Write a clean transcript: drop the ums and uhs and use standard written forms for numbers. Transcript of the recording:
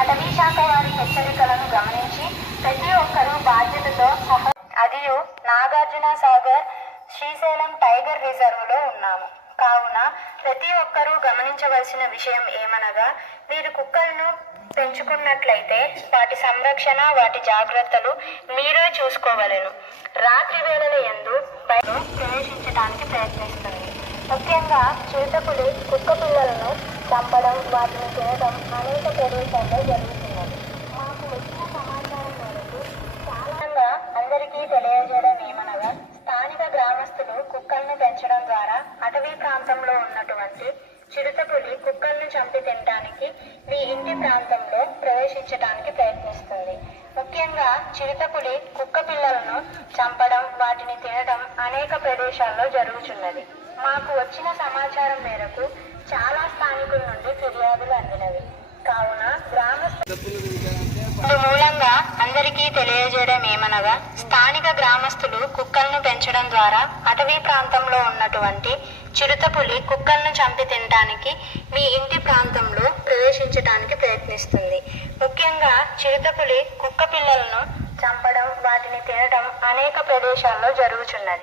అటవీ శాఖ వారి హెచ్చరికలను గమనించి ప్రతి ఒక్కరూ బాధ్యతతో అదియు నాగార్జున సాగర్ శ్రీశైలం టైగర్ రిజర్వ్ లో ఉన్నాము. కావున ప్రతి ఒక్కరూ గమనించవలసిన విషయం ఏమనగా, మీరు కుక్కలను పెంచుకున్నట్లయితే వాటి సంరక్షణ, వాటి జాగ్రత్తలు మీరే చూసుకోవలెను. రాత్రి వేళల యందు బయట ప్రవేశించడానికి ప్రయత్నిస్తుంది. ముఖ్యంగా చిరుతపులి కుక్క పిల్లలను చంపడం, వాటిని తినడం అనేక ప్రదేశాల్లో జరుగుతున్నది. మాకు వచ్చిన సమాచారం మేరకు చాలా అందరికీ తెలియజేయడం ఏమనగా, స్థానిక గ్రామస్తులు కుక్కలను పెంచడం ద్వారా అటవీ ప్రాంతంలో ఉన్నటువంటి చిరుతపులి కుక్కలను చంపి తినడానికి మీ ఇంటి ప్రాంతంలో ప్రవేశించడానికి ప్రయత్నిస్తుంది. ముఖ్యంగా చిరుతపులి కుక్క పిల్లలను చంపడం, వాటిని తినడం అనేక ప్రదేశాల్లో జరుగుతున్నది. మాకు వచ్చిన సమాచారం మేరకు చాలా స్థానికుల నుండి ఫిర్యాదులు అందినవి. కావున గ్రామస్తులు మూలంగా అందరికీ తెలియజేయడం ఏమనగా, స్థానిక గ్రామస్తులు కుక్కలను పెంచడం ద్వారా అటవీ ప్రాంతంలో ఉన్నటువంటి చిరుతపులి కుక్కలను చంపి తినడానికి మీ ఇంటి ప్రాంతంలో ప్రవేశించడానికి ప్రయత్నిస్తుంది. ముఖ్యంగా చిరుతపులి కుక్క పిల్లలను చంపడం, వాటిని తినడం అనేక ప్రదేశాల్లో జరుగుతున్నది.